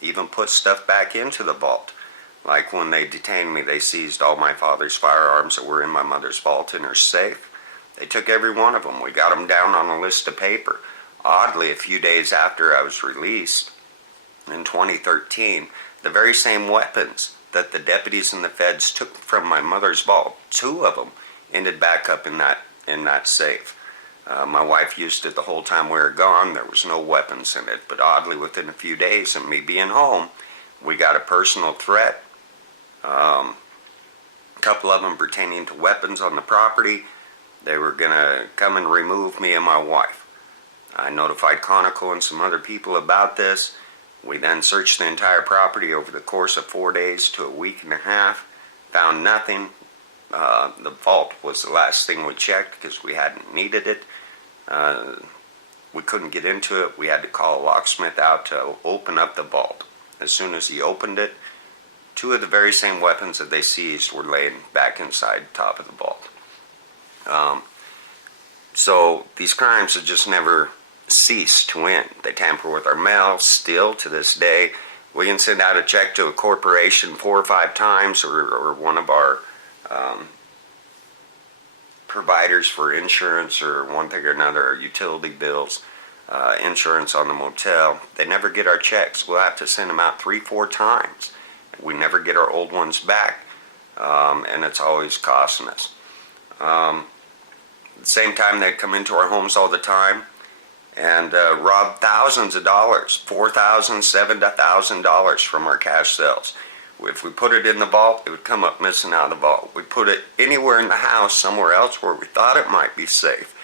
even put stuff back into the vault. Like when they detained me, they seized all my father's firearms that were in my mother's vault in her safe. They took every one of them. We got them down on a list of paper. Oddly, a few days after I was released, in 2013, the very same weapons that the deputies and the feds took from my mother's vault, 2 of them ended back up in that safe. My wife used it the whole time we were gone. There was no weapons in it, but oddly, within a few days of me being home, we got a personal threat. A couple of them pertaining to weapons on the property. They were going to come and remove me and my wife. I notified Conoco and some other people about this. We then searched the entire property over the course of 4 days to a week and a half. Found nothing. The vault was the last thing we checked because we hadn't needed it. We couldn't get into it. We had to call a locksmith out to open up the vault. As soon as he opened it, 2 of the very same weapons that they seized were laying back inside the top of the vault. So these crimes have just never ceased to end. They tamper with our mail still to this day. We can send out a check to a corporation 4 or 5 times, or one of our providers for insurance or one thing or another, or utility bills, insurance on the motel. They never get our checks. We'll have to send them out 3, 4 times. We never get our old ones back, and it's always costing us. At the same time, they come into our homes all the time and rob thousands of dollars, $4,000, $7,000 from our cash sales. If we put it in the vault, it would come up missing out of the vault. We put it anywhere in the house, somewhere else where we thought it might be safe.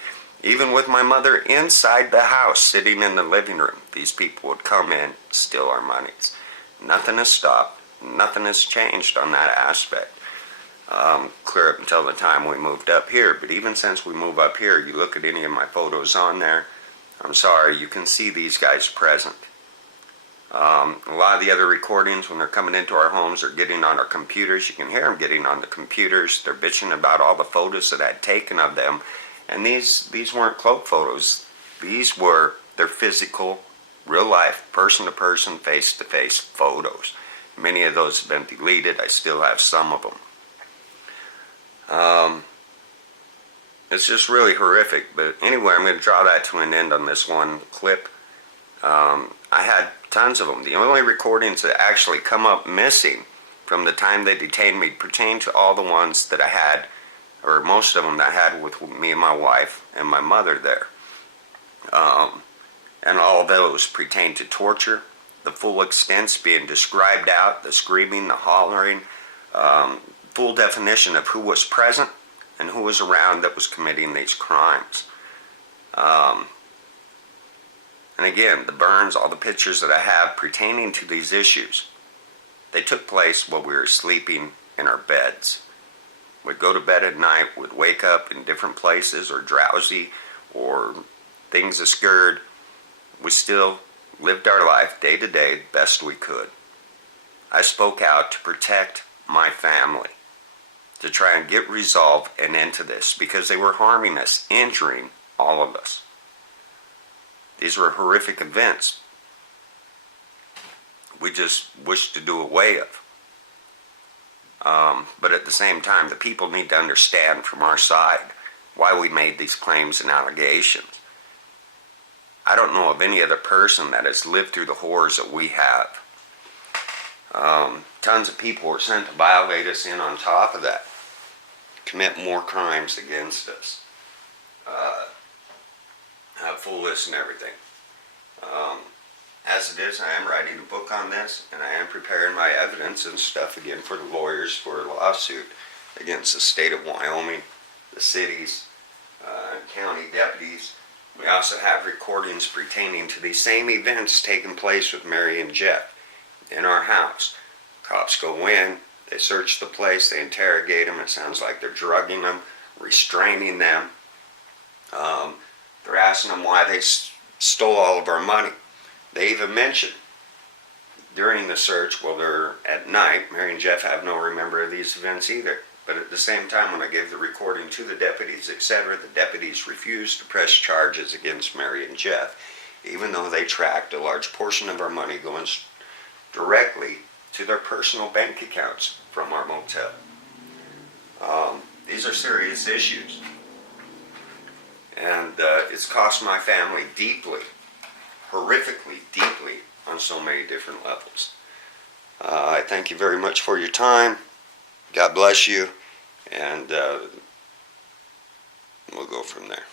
Even with my mother inside the house, sitting in the living room, these people would come in, steal our monies. Nothing has stopped. Nothing has changed on that aspect. Clear up until the time we moved up here. But even since we moved up here, you look at any of my photos on there, I'm sorry, you can see these guys present. A lot of the other recordings, when they're coming into our homes, they're getting on our computers. You can hear them getting on the computers. They're bitching about all the photos that I'd taken of them. And these weren't cloak photos. These were their physical, real-life, person-to-person, face-to-face photos. Many of those have been deleted. I still have some of them. It's just really horrific. But anyway, I'm going to draw that to an end on this one clip. I had tons of them. The only recordings that actually come up missing from the time they detained me pertain to all the ones that I had, or most of them that I had with me and my wife and my mother there. And all of those pertain to torture, the full extents being described out, the screaming, the hollering, full definition of who was present and who was around that was committing these crimes. And again, the burns, all the pictures that I have pertaining to these issues, they took place while we were sleeping in our beds. We'd go to bed at night, we'd wake up in different places, or drowsy, or things askered. We still lived our life day to day best we could. I spoke out to protect my family, to try and get resolve and end to this, because they were harming us, injuring all of us. These were horrific events we just wish to do away of. But at the same time, the people need to understand from our side why we made these claims and allegations. I don't know of any other person that has lived through the horrors that we have. Tons of people were sent to violate us, and on top of that, commit more crimes against us. Have full list and everything. As it is, I am writing a book on this, and I am preparing my evidence and stuff again for the lawyers for a lawsuit against the state of Wyoming, the cities, county deputies. We also have recordings pertaining to these same events taking place with Mary and Jeff in our house. Cops go in, they search the place, they interrogate them. It sounds like they're drugging them, restraining them. They're asking them why they stole all of our money. They even mentioned during the search, well, they're at night, Mary and Jeff have no remember of these events either. But at the same time, when I gave the recording to the deputies, etc., the deputies refused to press charges against Mary and Jeff, even though they tracked a large portion of our money going directly to their personal bank accounts from our motel. These are serious issues. And it's cost my family deeply, horrifically deeply, on so many different levels. I thank you very much for your time. God bless you. And we'll go from there.